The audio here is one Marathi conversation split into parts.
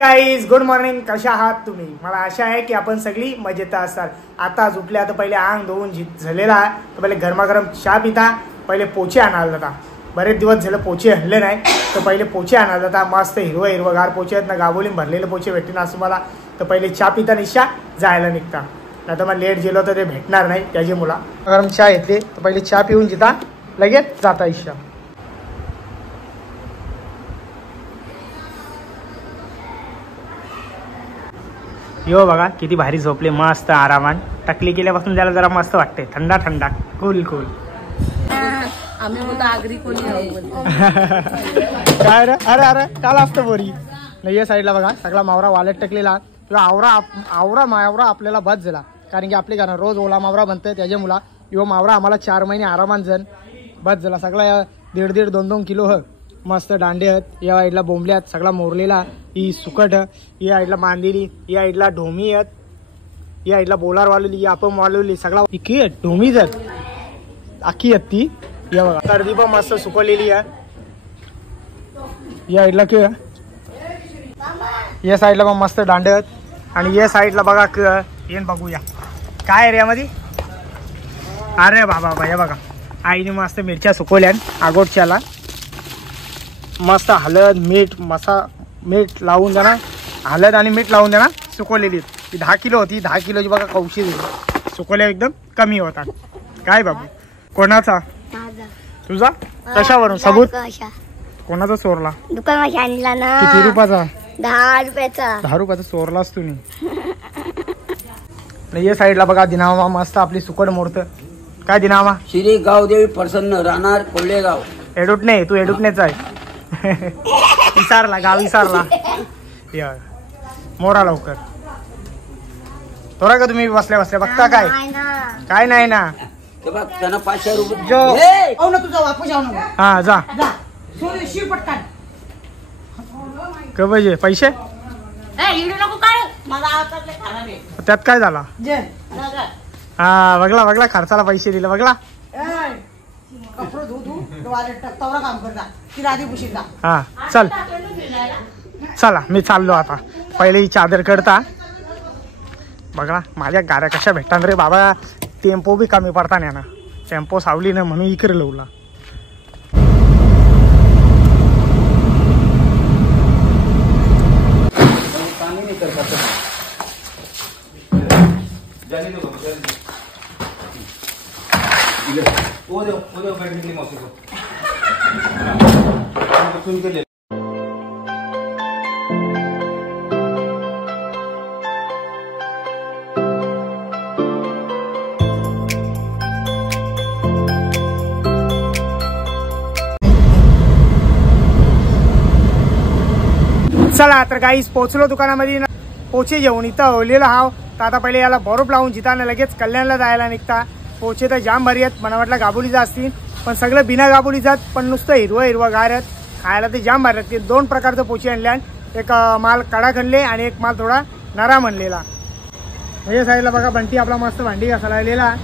गाईज गुड मॉर्निंग, कशा आहात तुम्ही? मला आशा आहे की आपण सगळी मजेत असाल. आता झोपल्या तर पहिले अंग धुवून झालेला आहे, तर पहिले गरमागरम चहा पिता, पहिले पोचे आणायला जाता. बरेच दिवस झाले पोचे आणले नाही, तर पहिले पोचे आणायला जाता. मस्त हिरवगार पोचे आहेत ना, गाबोलीन भरलेले पोचे भेटतील असं मला. तर पहिले चहा पिता निशा जायला निघता, नाही तर मग लेट गेलो तर ते भेटणार नाही. त्याची मुला गरम चहा येते, तर पहिले चहा पिऊन जिता लगेच जाता इशा. यो बघा किती भारी झोपले, मस्त आरामान. टकली केल्यापासून त्याला जरा मस्त वाटते, थंडा थंडा कूल कूल. आम्ही बोलतो आगरी कोणी काय रे? अरे अरे काल असतं बोरी नाही. या साईडला बघा सगळा मावरा वालेट टकलेला. किंवा आवरा मावरा आपल्याला बस झाला, कारण की आपले घरात रोज ओला मावरा बनतंय. त्याच्या मुला यो मावरा आम्हाला 4 महिने आरामान जण बस झाला. सगळा 1.5 2 किलो ह. मस्त दांडे आहेत, या साईडला बोंबले आहेत, सगळा मोरलेला. ही सुकट, या साईडला मांदेली, या साईडला ढोमी आहेत, या साईडला बोलार वालवली, या आपण वालवली. सगळा इकी आहेत, ढोमीच आहेत आखी आहेत ती. या बघा कर्दी पण मस्त सुकवलेली आहे. या साईडला कि या साईडला पण मस्त दांडे आहेत. आणि या साईडला बघा येण बघूया काय रे यामध्ये. अरे बाबा या बघा आईने मस्त मिरच्या सुकवल्या आगोटच्याला. मस्त हळद मीठ लावून देणार, हळद आणि मीठ लावून देणार. सुकवलेली ती 10 किलो होती, 10 किलोची बघा कौशी दिली. सुकवल्या एकदम कमी होतात. काय बाबू कोणाचा? तुझा? कशावरून सबूत? कोणाचा चोरला? दुकानात आणला ना. किती रुपयाचा? 10 रुपयाचा. 10 रुपयाचा चोरलास तुम्ही. या साईडला बघा दिनामा मस्त आपली सुकट मोडत. काय दिनामा? श्री गावदेवी प्रसन्न राहणार कोल्हेगाव. एडुटणे, तू एडुटणेच आहे. विसारला गाव विसारला. या मोरा लवकर तोरा का तुम्ही बसल्या बघता काय? काय नाही ना. त्यांना 500 रुपये. हा जा पाहिजे पैसे. त्यात काय झाला? हा बघला खर्चाला पैसे दिले बघला. हा चला मी चाललो आता. पहिले ही चादर करता. बघा माझ्या गाड्या कशा भेटतात रे बाबा. टेम्पो बी कमी पडता नाही ना, टेम्पो सावली ना म्हणून इकडे लावला. चला तर गाईस पोचलो दुकानामध्ये. पोचे घेऊन इथं ओलेला हाव. तर आता पहिले याला बरोबर लावून जिताना लगेच कल्याणला जायला निघता. पोचे तर जाम भारी आहेत, मला वाटलं गाबोलीचा असतील पण सगळं बिना गाबोलीचात. पण नुसतं हिरवं गार आहेत, खायला ते जाम भारी आहेत. 2 प्रकारचे पोचे आणले, एक माल कडा खणले आणि एक माल थोडा नरा म्हणलेला. हे साईडला बघा बंटी आपला मस्त भांडी घासायला.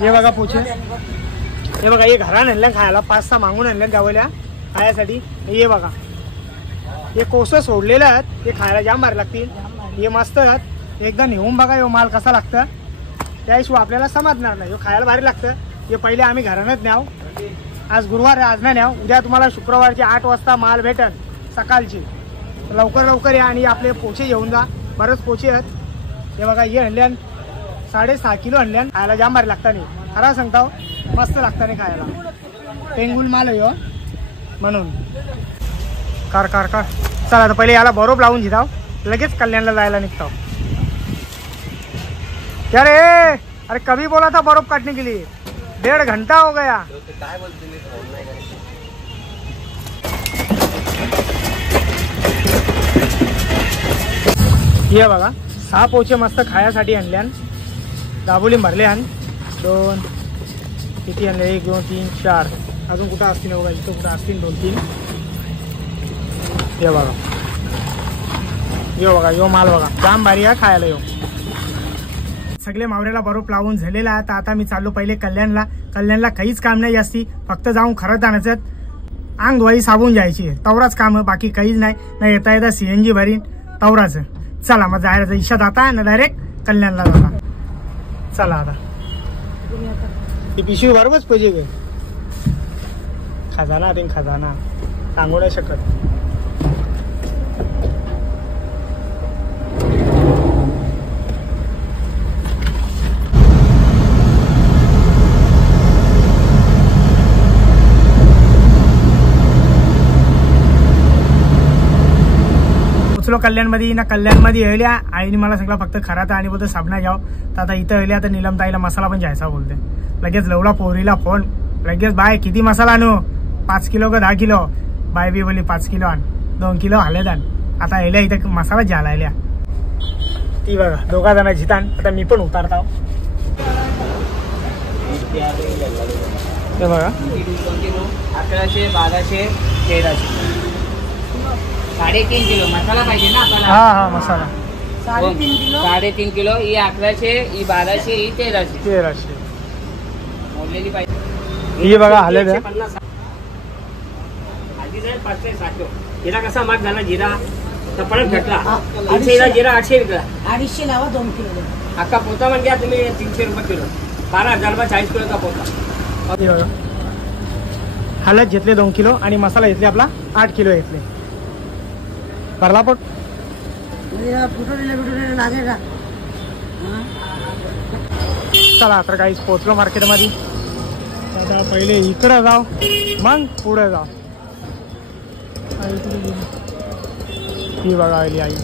हे बघा पोचे, हे बघा हे घरान आणल्या खायला. 5-6 मागून आणल्या गावल्या खायासाठी. हे बघा हे कोसं सोडलेलं आहेत, ते खायला जाम भारी लागतील. हे मस्त आहेत, एकदा नेऊन बघा हे माल कसा लागतं, त्याशिवाय आपल्याला समजणार नाही. हे खायला भारी लागतं. हे पहिले आम्ही घरानंच न्याव. आज गुरुवार आहे, आज नाही न्याव. उद्या तुम्हाला शुक्रवारची 8 वाजता माल भेटेल सकाळची. लवकर या आणि आपले पोचे घेऊन जा. बरेच पोचे आहेत. हे बघा हे आणल्यान 6.5 किलो आणल्यान. खायला जाम भारी लागतं नाही, खरा सांगता मस्त लागतं नाही खायला. पेंगुल माल आहे म्हणून. कार चला आता पहिले याला बरोबर लावून जिताव, लगेच कल्याणला जायला निघतो. अरे अरे कभी बोला था बर्फ काटने के लिए, 1.5 घंटा हो गया. ये बघा 6 पोचे मस्त खायासाठी आणल्यान. दाबोली भरले 2 किती आणले? 1 2 3 4. अजून कुठं असतील बघा, इथं कुठं असतील 2-3. हे बघा यो माल बघा जाम भारी आहे खायला. सगळे मावऱ्याला बरोबर लावून झालेला आहे. आता मी चाललो पहिले कल्याणला. काहीच काम नाही जास्ती, फक्त जाऊन खरंच आणायचं. अंग धुवाई साबून जायची तवराच काम बाकी काहीच नाही. ना येता येता CNG भरीन तवराच. चला मग जायला इच्छा जाता ना डायरेक्ट कल्याणला जाता. चला आता ती पिशवी बरोबरच पाहिजे ग. खजाना ते खजाना सांगू नाही शकत. पोचलो कल्याणमध्ये ना. कल्याणमध्ये येल्या आईने मला सांगला फक्त खराता आणि बोलतो साबणा घ्याव. तर आता इथं येल्या तर नीलम ताईला मसाला पण जायचा बोलते. लगेच लवला पोरीला फोन. लगेच बाय किती मसाला आणू 5 किलो का 10 किलो. बाय बी बोली 5 किलो आण 2 किलो हळद आण. आता येल्या इथं मसाला जालायल्या ती बघा 2 जण जितान. आता मी पण उतारता ते बघा 1100 1200 1300 3.5 किलो मसाला पाहिजे ना आपल्याला. हा मसाला 3.5 किलो. ही 1100 ही 1200 ही 1300 मोडलेली पाहिजे. ही बघा हळद जिरा कसा माग झाला. जिरा तर परत घटला. जिरा 800 विकला. 250 लावा 2 किलो. अख्खा पोता म्हणजे तुम्ही 300 रुपये किलो. 12,000 40 किलो का पोता. हळद घेतले 2 किलो आणि मसाला घेतले आपला 8 किलो घेतले. भरला पोट. चला तर काहीच पोचलो मार्केटमध्ये. आता पहिले इकडं जाऊ मग पुढे जाऊ. ही बघा आली आई.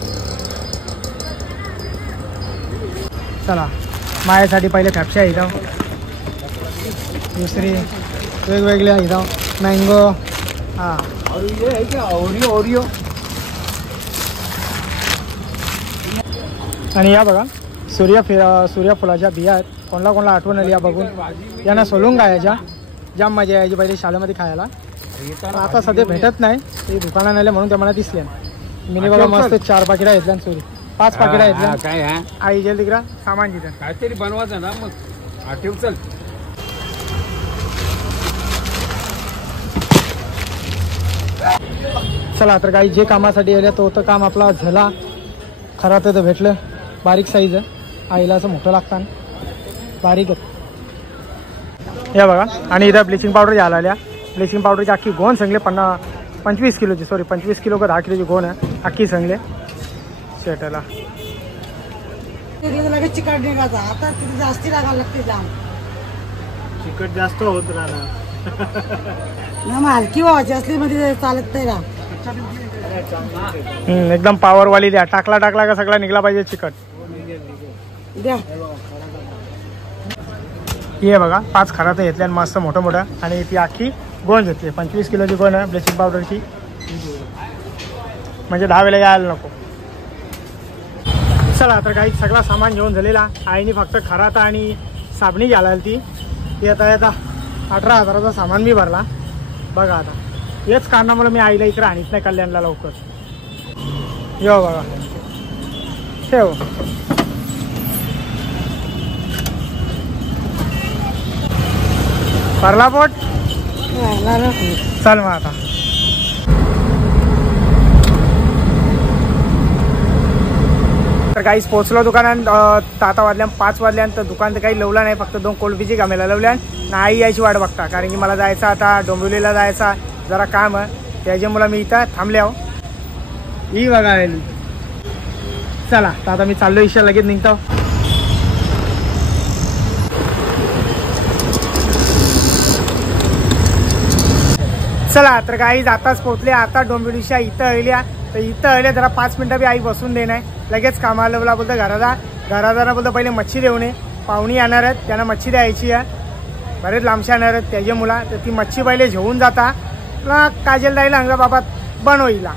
चला माझ्यासाठी पहिले फॅपशा इथं. दुसरी वेगवेगळ्या इथं मँगो. हा ओरिओ. आणि या बघा सूर्यफुलाच्या बिया आहेत. कोणाला आठवण आली या बघून यांना सोलून खायच्या. जाम मजा यायची पहिले शाळेमध्ये खायला. आता सध्या भेटत नाही. ते दुकानात आले म्हणून त्या मला दिसल्या. मी बघा मस्त 4 पाकिटा घेतल्या. सॉरी 5 पाकिटा घेतल्या. काय आई जेल तिकडं सामान जिथं काहीतरी बनवायचं ना मग आठव. चल चला तर काही जे कामासाठी आल्या तो काम आपला झाला. खरा तर भेटलं. बारीक साईज आईला असं मोठं लागतं बारीक. या बघा आणि इथं ब्लिचिंग पावडर घ्यायला आल्या. ब्लिचिंग पावडरची अख्खी गोण सांगले 25 किलोची. सॉरी 25 किलो का 10 किलोची गोण आहे अख्खी सांगले शेटाला. लगेच चिकट निघायचा. आता किती जास्ती लागायला लागते. जाम चिकट जास्त होत राहणार ना. हलकी व्हायची असली मध्ये चालत नाही ना. एकदम पावरवाली द्या. टाकला का सगळा निघला पाहिजे चिकट. द्या हे बघा 5 खरात घेतल्या मस्त मोठं. आणि ती अख्खी गोण घेतली. 25 किलोची गोण आहे ब्लिचिंग पावडरची. म्हणजे 10 वेळा यायला नको. चला तर काही सगळा सामान घेऊन झालेला. आईने फक्त खराता आणि साबणी घ्यायला ती. येता 18,000चा सामान मी भरला. बघा आता हेच कारणामुळे मी आईला इकडे आणत नाही कल्याणला लवकर. यो बघा ठेव. भरला पोट. चल मग आता तर काहीच पोचलो दुकानात. आता वाजल्या 5 वाजल्यानंतर दुकान तर काही लवला नाही. फक्त 2 कोल्ड कामेला लावल्या. आई यायची वाट बघता कारण की मला जायचं आता डोंबिवलीला जायचा जरा काम आहे. त्याच्यामुळे मी इथं थांबले आहो. ही बघा चला तर आता मी चाललो. ईशा लगेच निघतो. चला तर काही आताच पोहोचले. आता डोंबिवलीच्या इथं आल्या. तर इथं आल्या जरा 5 मिनिटं बी आई बसून देणार. लगेच कामाला बोलतं घरादारा बोलतं पहिले मच्छी देऊन पाहुणी येणार आहेत. त्यांना मच्छी द्यायची आहे. बरेच लांबशी येणार आहेत त्याच्या मुला. तर ती मच्छी पहिले घेऊन जाता काजल जायला हंगा बाबा बनवईला.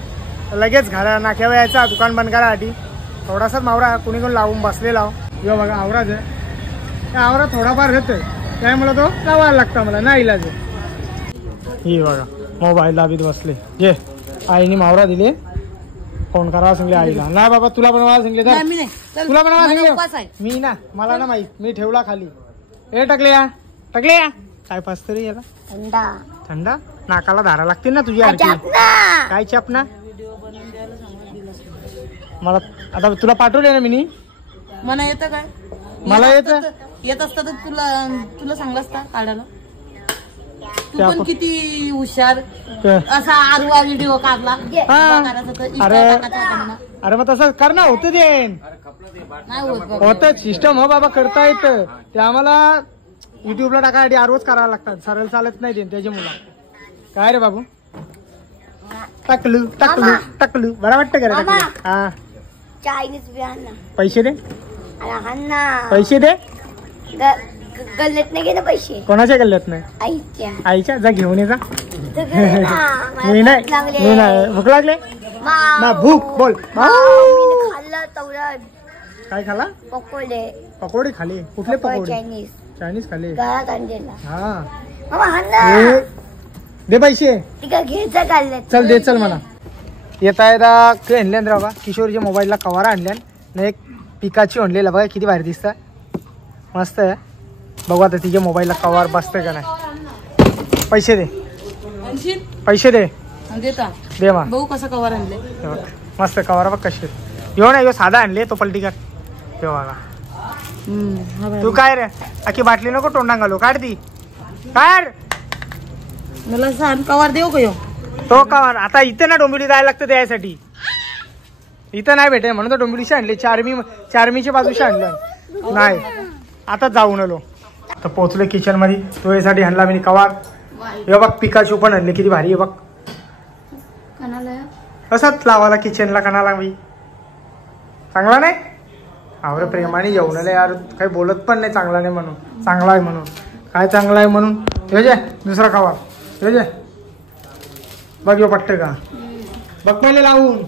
लगेच घरा नाक्यावर यायचा दुकान बंद करायसाठी. थोडासाच मावरा कोणी लावून बसलेला हो. किंवा बघा आवराच आहे. आवरा थोडाफार घेतोय त्यामुळे तो लावायला लागतं मला नाही इलाज. ही बघा मोबाईल दाबीत बसले. जे आईने मावरा दिले. फोन करावा सांगले आईला. नाही बाबा तुला बनवायला सांगले तर तुला बनवायला सांगले. मी ना मला ना माहित. मी ठेवला खाली. हे टकले या काय पास तरी याला. थंडा नाकाला धारा लागतील ना तुझी आणखी. काय चापना मला आता तुला पाठवले ना मी. मला येतं काय? मला येतं. येत असतं तर तुला सांगलं असता काढायला. तू त्या पण किती हुशार. ते- असा आरवा व्हिडिओ काढला. हा. करायचा तर इकडं अरे टाकायचा होता म्हणा. अरे मग तसं कर ना, होतं ते नाही होत बाबा. होतं सिस्टम. हो बाबा करता येतं ते. आम्हाला युट्यूबला टाकायसाठी आरोच करायला लागतात. सरळ चालत नाही ते त्याच्यामुळं. काय रे बाबू टाकलू टाकलू टाकलू बरं वाटतं का रे टाकलू? हा चायनीज बी आण ना. पैसे दे अरे आण ना. पैसे दे. गल्लेत नाही घे ना पैसे. कोणाच्या गल्ल्यात नाही? आईच्या. आईच्या जा घेऊन ये जा. तर घे ना. मला मी नाही भूक लागली. मी नाही. भूक लागले माव. ना. भूक बोल. मी खाल्लं तेवढं काय खाला? पकोडे. पकोडे खाले. कुठले पकोडे? चायनीज चायनीज खाले. घरात आणलेला. हा मामा आण ना. ए, दे पैसे. तिका घ्यायचं गल्लेत. चल दे चल म्हणा. येता येता काय आणल्यान राव? किशोरच्या मोबाईलला कव्हर आणल्यान ना. एक पिकाची आणलेला बघा किती भारी दिसतं. मस्त आहे. बघू आता तिच्या मोबाईलला कव्हर बसतंय का नाही. पैसे दे. पैसे दे. देता दे मा. बघू कसं कवर आणले. हे बघ. मस्त कव्हर बघ कशी. येऊ ना, यो साधा आणले तो पलटी कर. ते बघा. तू काय रे अख्खी बाटली नको तोंडा घालू. काढ ती काढ. मला सांग कवर देऊ का ह्यो? तो कव्हर आता इथं ना डोंबिवली जायला लागतं द्यायसाठी. इथं नाही भेटे म्हणून तर डोंबिवलीशी आणले. चारमीच्या बाजूशी आणलं नाही. आता जाऊन आलो. तर पोहोचलो किचन मध्ये. तो यासाठी आणला मी कवार. हे बघ पिकाची पण आणले किती भारी आहे बघ. असंच लावाला किचनला कणाला मी. चांगला नाही आवरे प्रेमाने जेवण आले यार. काही बोलत पण नाही चांगला नाही म्हणून. चांगला आहे म्हणून. काय चांगला आहे म्हणून. हे जे दुसरा खावा. हे जे बघ यो पट्ट का बघ पहिले लावून.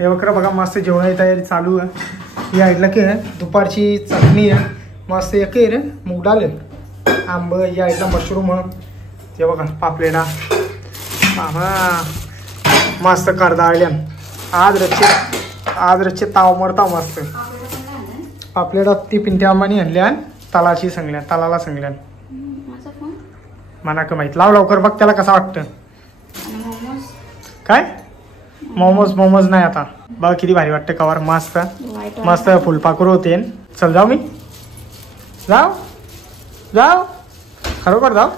हे बघ बघा मस्त जेवणाची तयारी चालू आहे. या ऐकलं की दुपारची चटणी आहे मस्त. एक रे मूग डाळ आंब. या ऐकला मशरूम. ते बघा पापलेडा बाबा मस्त करदाळल्या. आज रच्चे ताव मरता मस्त. पापलेडा ती पिंट्यामानी आणल्या. तलाची सांगल्या तलाला सांगल्या मना का माहित. लाव लवकर बघ त्याला कसं वाटतं. काय मोमोज नाही आता. बघ किती भारी वाटतं कवर. मस्त मस्त फुलपाखरू होते. चल जाऊ मी. जाऊ खरोखर जाऊ.